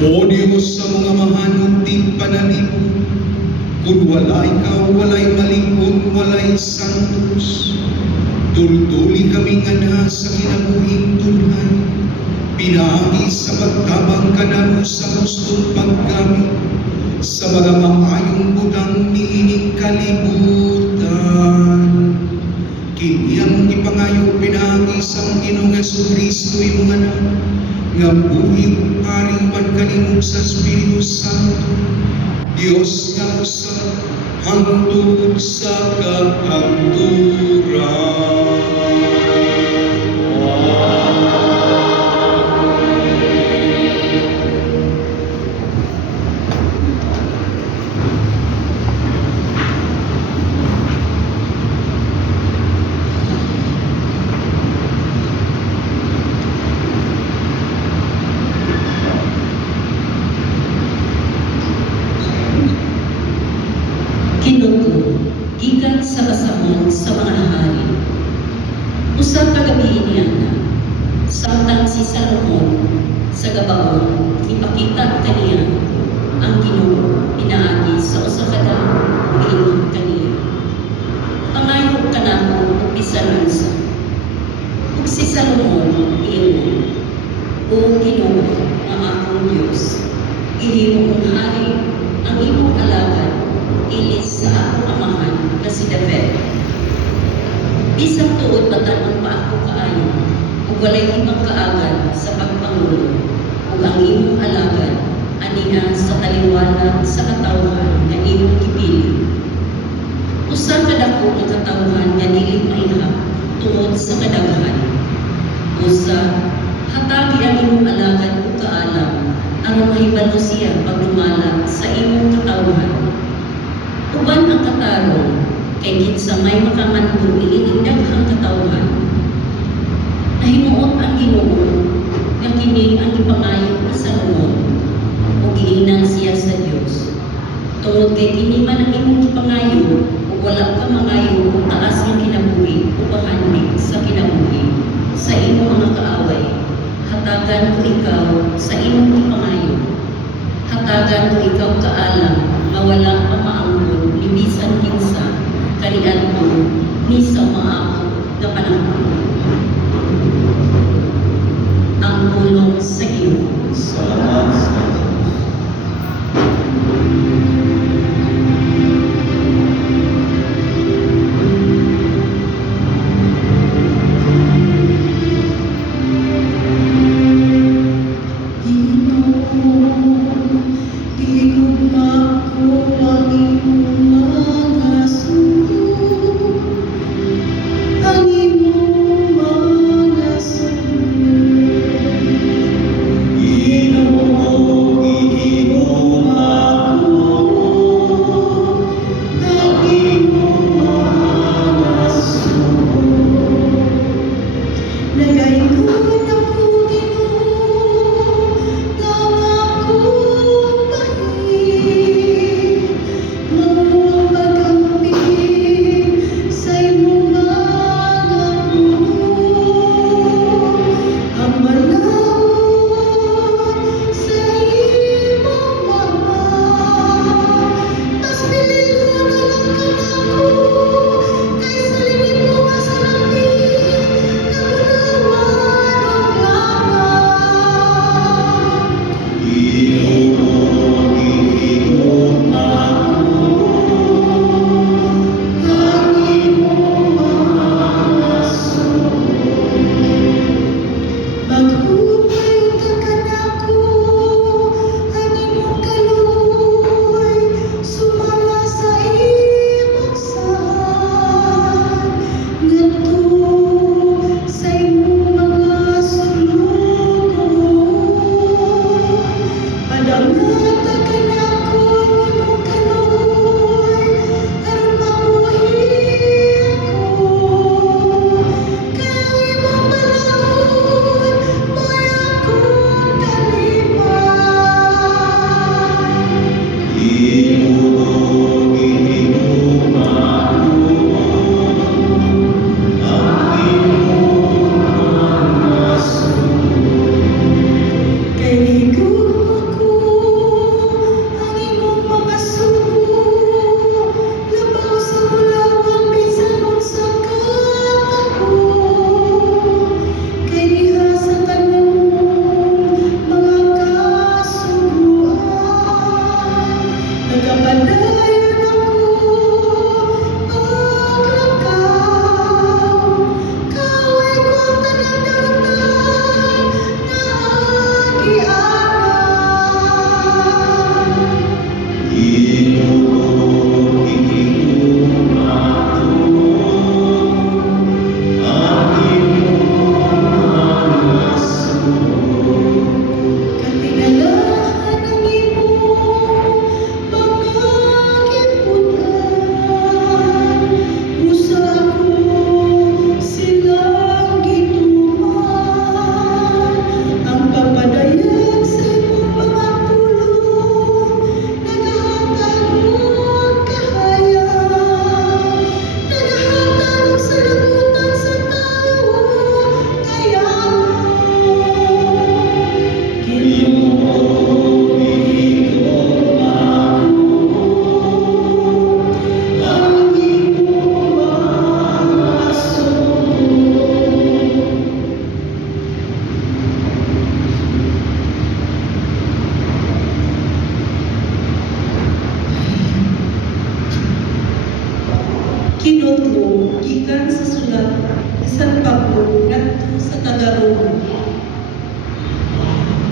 O Diyos sa mga mahanong ting panalipod, kung wala ikaw, walay malikod, walay santos. Tulduli kami nga na sa kinabuhing tulay, pinagi sa pagtabang ka na sa gustong paggamit, sa mga maayong budang niining kalibutan. Kiniyang ipangayo pinagi sa Ginoong Jesucristo imong anak, nga buhing paring pagkalimog sa Espiritu Santo, Diyos nga usa hangtod sa kahangturan. Kinuko, gikan sa kasamon sa mga hari. Usang kagabi niya na, samtang si Salomon sa gabaon, ipakita kaniya ang Ginoo pinaagi sa usa ka daw giingon kaniya. Pangayo kanako bisan unsa. Ug si Salomon iingon, O Ginoo nga akong Dios, ihimo kong hari ang imong alagad ilis sa akong amahan na si David. Bisang tuod batanon pa ako kaayo, ug walay ibang kaagad sa pagpangulo, ug ang imong alagad aniha sa taliwanag sa katawhan nga imong gipili. Usa ka dako ang katawhan nga dili maihap tungod sa kadaghan. Usa, hatagi ang imong alagad ug kaalam aron mahibalo siya pagdumalag sa imong katawhan. Uban ang katarong, kay kinsa may makamandong iining daghang katawhan. Nahimuot ang Ginoo, nga kini ang ipangayo ni Salomon, o giingnan siya sa Dios. Tungod kay kini man ang imong ipangayo, o wala ka mangayo kung taas ng kinabuhi o pahandik sa kinabuhi, sa imong mga kaaway. Hatagan ko ikaw sa imong ipangayo. Hatagan ko ikaw kaalam, nga wala pamaangkon ni bisan kinsa kaniadto ni sa maako nga panahon. Ang pulong sa Ginoo. Salamat sa Ginoo.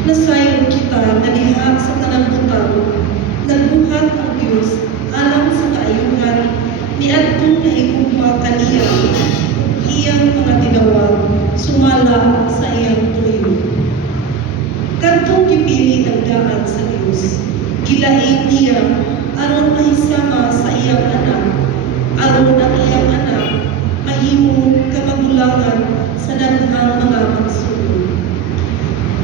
Nasayon kita nga diha sa tanang butang, nagbuhat ang Dios alang sa kaayuhan ni adtong nahigugma kaniya iyang mga tigawag sumala sa iyang tuyo. Kadtong gipili ang daan sa Dios, gilain niya aron mahisama sa iyang anak, aron ang iyang anak mahimo kamagulangan sa daghang mga magsulod.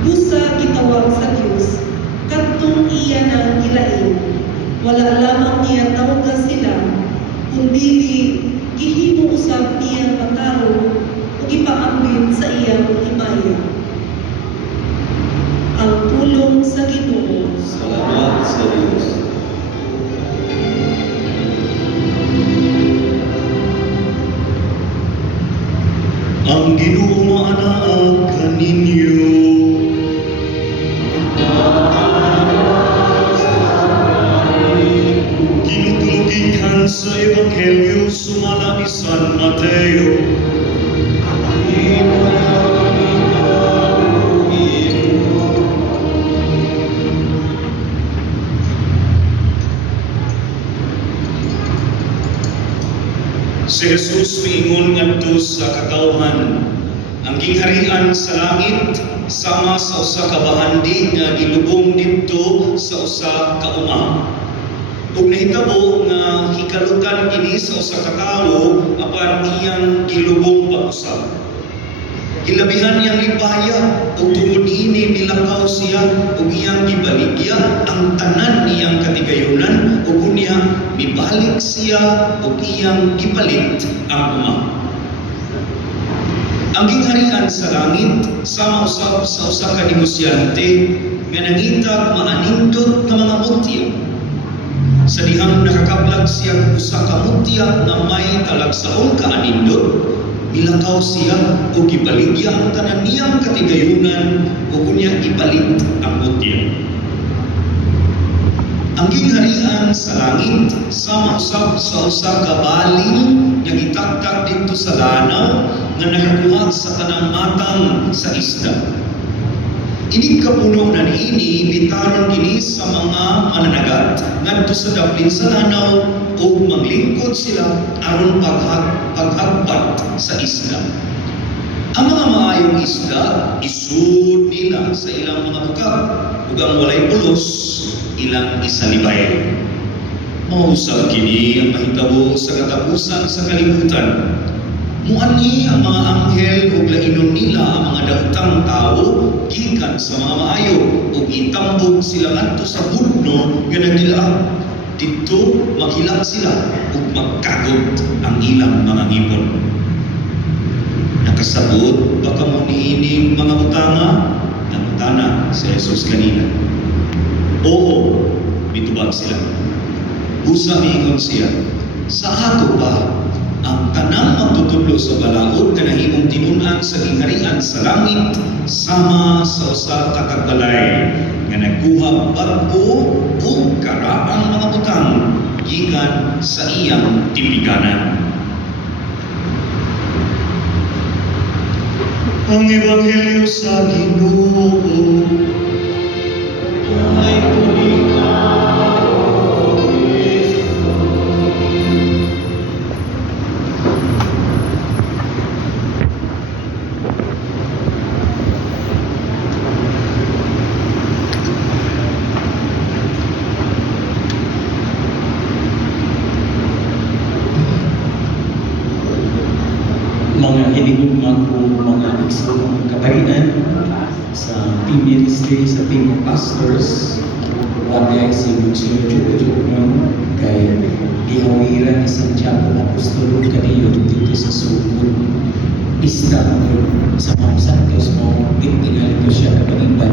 Busa gitawag sa Dios, kadtong iya nang gilain, wala lamang niya tawagan sila, kundi gihimo usab niya mataro o gipaambit sa iyang himaya. Ang pulong sa Ginoo. Salamat sa Diyos. Ang Ginoo maanaag kaninyo. Kinutulugikan sa Ebanghelyo sumala ni San Mateo. Si Jesus miingon ngadto sa katawhan, ang gingharian sa langit sama sa usa ka bahandi nga gilubong didto sa usa ka uma. Ug nahitabo nga hikalutan kini sa usa ka tawo apan iyang gilubong pag-usab. Gilabihan niyang lipaya ug tungod niini milakaw siya ug iyang gibaligya ang tanan niyang katigayunan ug unya mibalik siya ug iyang gipalit ang uma. Ang gingharian sa langit sama usab sa usa ka negosyante nga nangitag maanindot nga mga mutya. Sa dihang nakakaplag siya usa ka mutya nga may talagsaon ka anindot, milakaw siya o gibaligya ang tanan niyang katigayunan o kunya ipalit ang mutya. Ang gingharian sa langit sama usab sa usa ka baling nga gitaktak didto sa lanaw nga nakakuha sa tanang matang sa isda. Ini kapuno na niini bitaron kini sa mga mananagat ngadto sa daplin sa lanaw ug maglingkod sila aron paghagpat sa isda. Ang mga maayong isda isud nila sa ilang mga bukag ug ang walay pulos ilang isalibay. Mausab kini ang mahitabo sa katapusan sa kalibutan. Muani ang mga anghel ug lainon nila ang mga daotang tawo gikan sa mga maayo ug itambog sila ngadto sa budno nga nagdilaag. Dito maghilak sila ug magkagot ang ilang mga ngipon. Nakasabot baka mo niining mga butanga nangutana si Jesus kanina. Oo, mitubag sila. Busa miingon siya, sa ato ba ang tanang magtutudlo sa balaod nga nahimong tinunan sa gingharian sa langit sama sa usa ka kagbalay nga nagkuha bag-o ug karaang mga butang gikan sa iyang tipiganan. Ang Ebanghelyo sa Ginoo. Mga hinigugma ko, mga isang kaparian sa team ministry, sa team of pastors, wagay si Lucio Jukjukman kay gihawiran ni Santiago Apostolo kaniyo dito sa sugod isda sa Mount Santos mo gitingalito siya kapaniban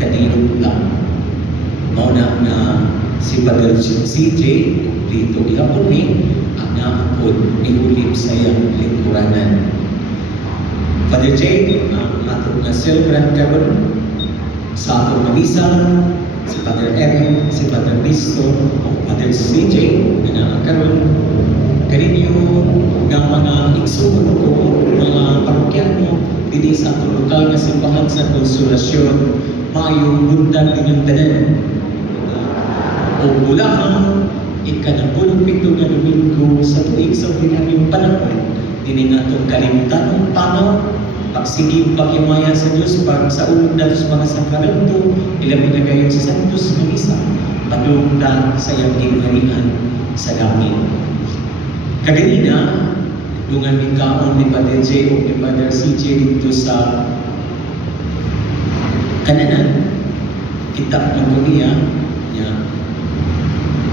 kanino lang mauna na si Padre CJ dito gihapon ni na ako iulip sa iyang lingkuranan. Father Jay, ang atong na-celebrant karon sa atong mabisa, si Father Eric, si Father Cristo, o Father CJ, na nakakaroon kaninyo ng mga igsuon ko, mga parokyano, Dili sa atong lokal nga simbahan sa Konsolasyon, maayong bundan inyong tanan. O bulahang ikanapulong pito nga Domingo sa tuig sa ordinaryong panahon, dili natong kalimutan ang panaw, pagsigib paghimaya sa Dios pag sa ulog nato sa mga sakramento, ilabi na gayon sa Santos nga misa, padungda sa iyang gingharian sa langit. Kaganina, dungan ni kaon ni Padre J o ni Padre CJ dito sa kananan, kita ng niya,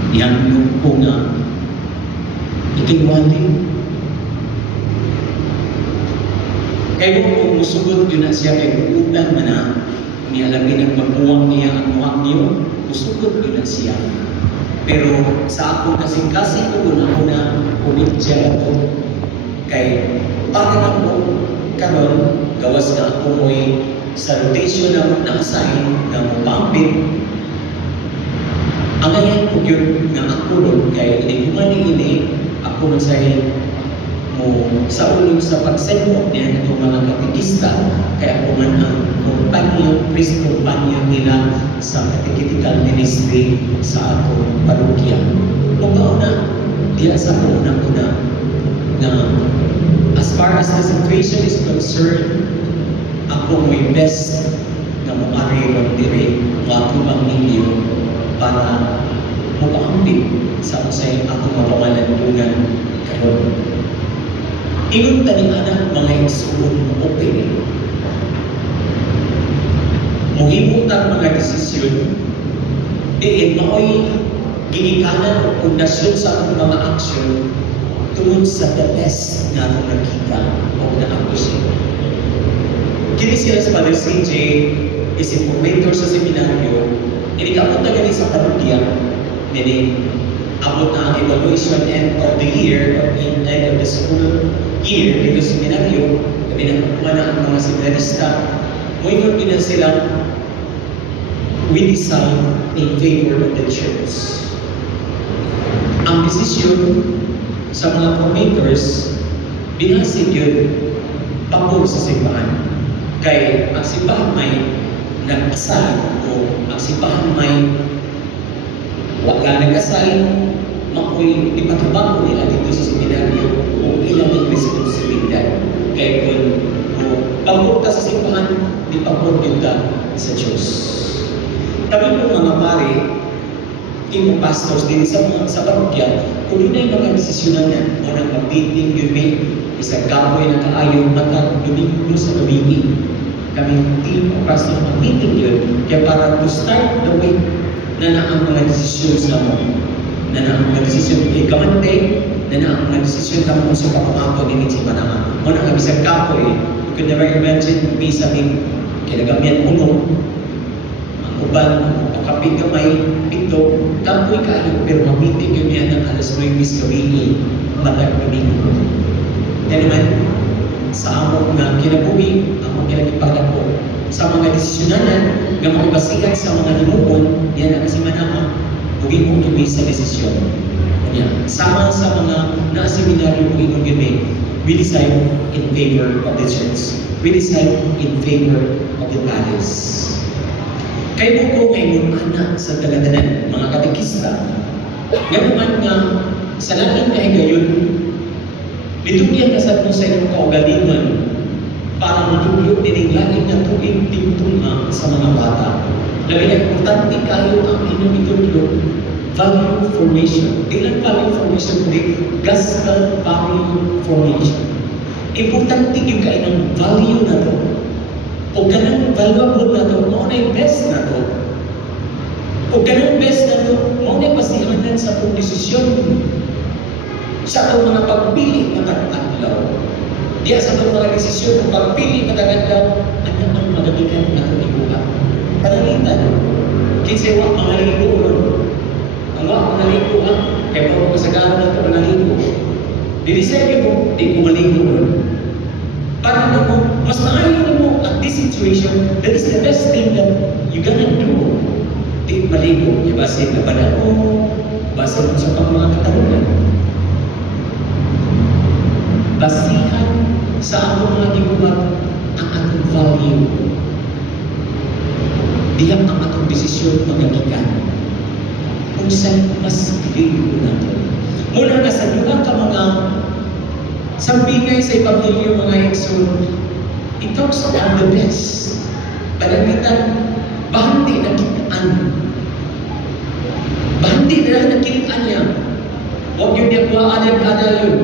yang ko nga ikinwali. Kaya kung musugod yun na siya kay buutan man na nialabi ng magbuwang niya ang muhang niyo, musugod yun na siya. Pero sa ako kasing-kasing ko una kumit siya ito kay para na po karon gawas na ako mo'y sa rotation na na-assign na mupampit. Ang ngayon po yun nga ako ron kay ini ako man say mo sa ulong sa pagsenmo niya itong mga katekista kaya ako man ang kumpanyo, priest kumpanyo nila sa catechetical ministry sa atong parokya. Kung bauna, diya sa una-una na as far as the situation is concerned, ako may best na mo-ari ron dire mga tubang ninyo para mupakampit sa usay akong mapamalandungan karon. Ingon tani anak mga igsoon mo open. Muhimo tang mga desisyon diin maoy ginikanan o pundasyon sa akong mga aksyon tungod sa the best nga akong nakita o na-appreciate. Kini sila sa Father CJ is informator sa seminaryo. Inikapot na gani sa parokya, nini abot na ang evaluation end of the year, or end of the school year, dito sa seminaryo, kami na ang mga seminarista, muingon din silang we decide in favor of the church. Ang desisyon sa mga formators, binasig yun pabor sa simbahan. Kaya ang simbahan may nag-asal o ang simbahan may wala nag-asal, makoy ipatabang nila dito sa seminaryo o ilang ng responsibilidad. Kaya kung pabor ka sa simbahan, di pabor kita sa Diyos. Tabi po mga pare, yung pastors din sa parokya, kung yun ay mga desisyonan yan, o nang mag-meeting yun may isang kapoy na kaayong matag Domingo sa gabi. Kami team of pastors mag-meeting yun, kaya para to start the week na ang mga desisyon sa mo, na ang mga desisyon kay kamante, na ang mga desisyon sa mo sa kapamato ni Mitzi Mananga. O nang isang kapoy, you could never imagine may sabing kinagamian uno, ang uban, kapit gamay, pito, kapoy kayo, pero mamitig yun yan ng alas 9 gabi, matag Domingo. Kaya naman, sa among na kinabuhi, among kinagipagad po, sa mga desisyonanan, nga makibasigan sa mga limuon, yan ang kasi manama, huwag mong tuwi sa desisyon. Yan. Sama sa mga na-seminaryo mo inong gini, we decide in favor of the church. We decide in favor of the parish. Kay buko ngayon anak sa talatanan, mga katekista, nga naman nga sa langit kahit gayon, ditugyan ka sa inyong kaugalingan para matulog din ang langit na tubig tingtunga sa mga bata. Labi na importante kayo ang inyong itulog, value formation. Di lang value formation, kundi gospel value formation. Importante yung kayo ng value na to. O ganang valuable na to, mo na yung best na to. O ganang best na to, mo na yung pasihanan sa itong desisyon. Sa itong mga pagpili na tag-adlaw. Diya sa itong mga desisyon ng pagpili na tag-adlaw, ano ang magagagan na itong ibuha. Panalitan. Kinsay wak mga ligo ron. Ang wak mga ligo ha, kaya po kasagaran na ito mga ligo. Dinisay mo, di ko maligo ron. Para mo, mas maayon mo at this situation, that is the best thing that you gonna do. Di maligo, ibasin na pala mo, basin mo sa pang mga katarungan. Basihan sa ako mga gibuhat, ang atong value. Diyan ang atong desisyon magagikan. Kung saan mas piliin nato. Muna na sa duha ka mga sambingay sa Ebanghelyo mga Ekson, it talks about the best. Panamitan, bahandi na kitaan. Bahandi na nakitaan niya. Huwag yun niya kuhaan ang kada yun.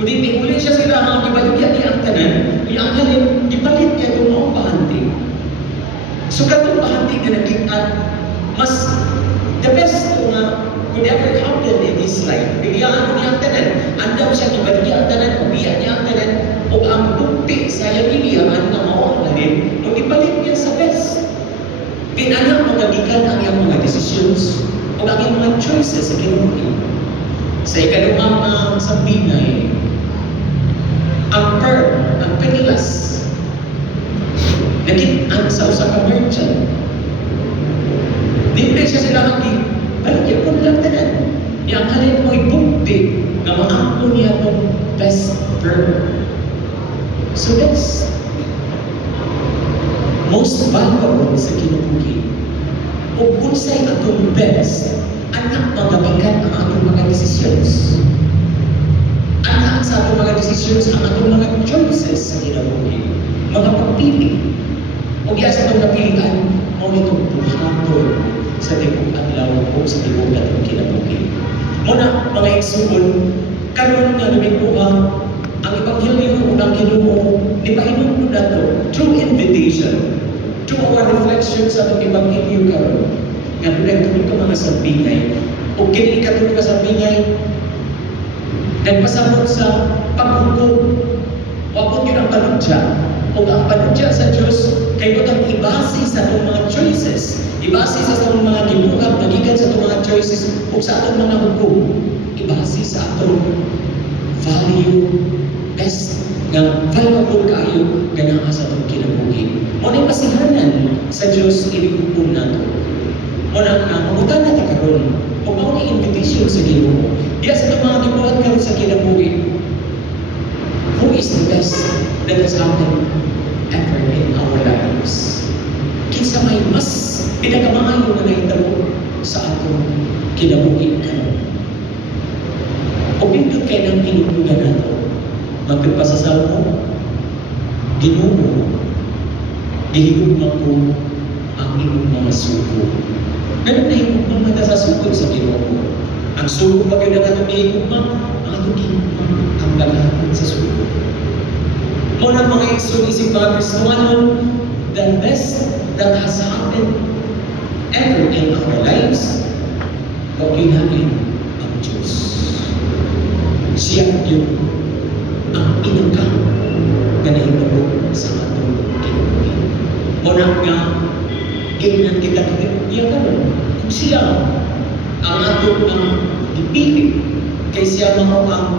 Kundi tiuli siya sila ang ibaligyan niya ang tanan, ang halin, ipalit niya kung mga bahandi. So katong bahandi na nakitaan, mas the best ko nga, could ever happen in this life. Bigyan mo niya ang tanan, andaw siya ibaligyan ang tanan, ubiyan niya ang tanan, o ang bukti sa iyang iliyaman na mawahalin, o ipalit niya sa best. Pinanang magagikan ang iyang mga decisions, o ang iyang mga choices sa kinuha. Sa ikalumang sambingay, ang perlas, nakitaan sa usa ka merchant. Hindi siya sila hanggang, baligyan mo lang tanan. Yang halin mo ibukti na maangko niya ng best pearl. So that's most valuable sa kinubuhi. O kung sa'y atong best, anak magabigan ang atong mga decisions. Anak sa atong mga decisions ang atong mga choices sa kinabuhi. Mga pagpili. O diya sa itong napilian, o itong buhaton sa tibok adlaw o sa tibok atong kinabuhi. Muna, mga eksubon, karon nga namikuha ang Ebanghelyo ng Ginoo ni pahinuno nato through invitation, through our reflection sa atong Ebanghelyo karon. Nga pinagtulog ka mga sambingay o kini ikatulog ka sambingay nagpasabot sa paghukom. Wapot yun ang panudya. O ang panudya sa Diyos kay ang ibase sa atong mga choices, ibase sa atong mga gibuhat, magikan sa atong mga choices o sa atong mga hukom, ibase sa atong value, best nga valuable kaayo ganahan sa atong kinabuhi. Muna yung pasihanan sa Diyos inihukom nato. Muna nga, mabutan natin karon o mauna invitation sa Ginoo. Diya sa itong mga gibuhat karon sa kinabuhi, who is the best that has happened ever in our lives? Kinsa may mas pinakamaayo na nahitabo sa atong kinabuhi karon. O pindot kayo ng inutugan nato, magpagpasasal mo, Ginoo, gihigugma ko ang iyong mga suko. Ganun na higugma nga sa suko sa Ginoo. Ang suko pag yun ang atong higugma, ang atong higugma ang nagahapon sa suko. Muna mga isip mga Kristohanon, the best that has happened ever in our lives, gawin ang Diyos. Siya yun ang inangkang na nahitabo sa atong kinabuhi. Muna nga, gawin kita kaya karon kung siya ang atong ipili, kay siya mga ang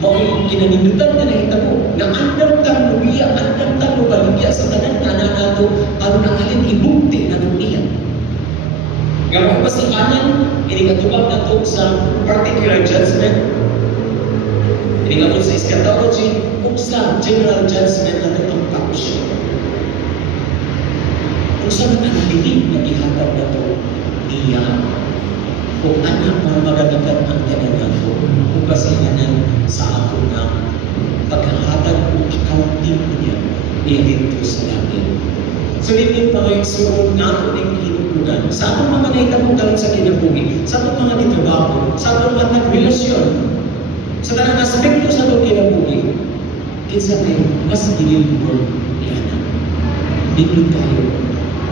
maong kinanindutan na nahitabo na andam tang lubiya, andam tang lubaligya sa tanan nga na nato aron ang halin ibukti na dunia. Nga pasihanan, inikatubag na to sa particular judgment. Inikatubag sa eschatology, kung sa general judgment na ito ang pakusya. Kung saan ang binig na ihatag na ito, niya. Kung anak mga magagagat ang tanan nato, kung pasihanan sa ato na paghahatag o accounting niya, niya dito sa langit. So, dito mga eksurong nato ng hinukunan. Sa atong mga naitabugan sa kinabuhi, sa atong mga nitrabaho, sa atong mga nagrelasyon, sa tanang aspekto sa atong kinabuhi, kinsa may mas ginilibor yan. Dito tayo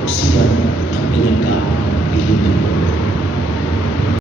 kung siya ang pinagkabilin mo.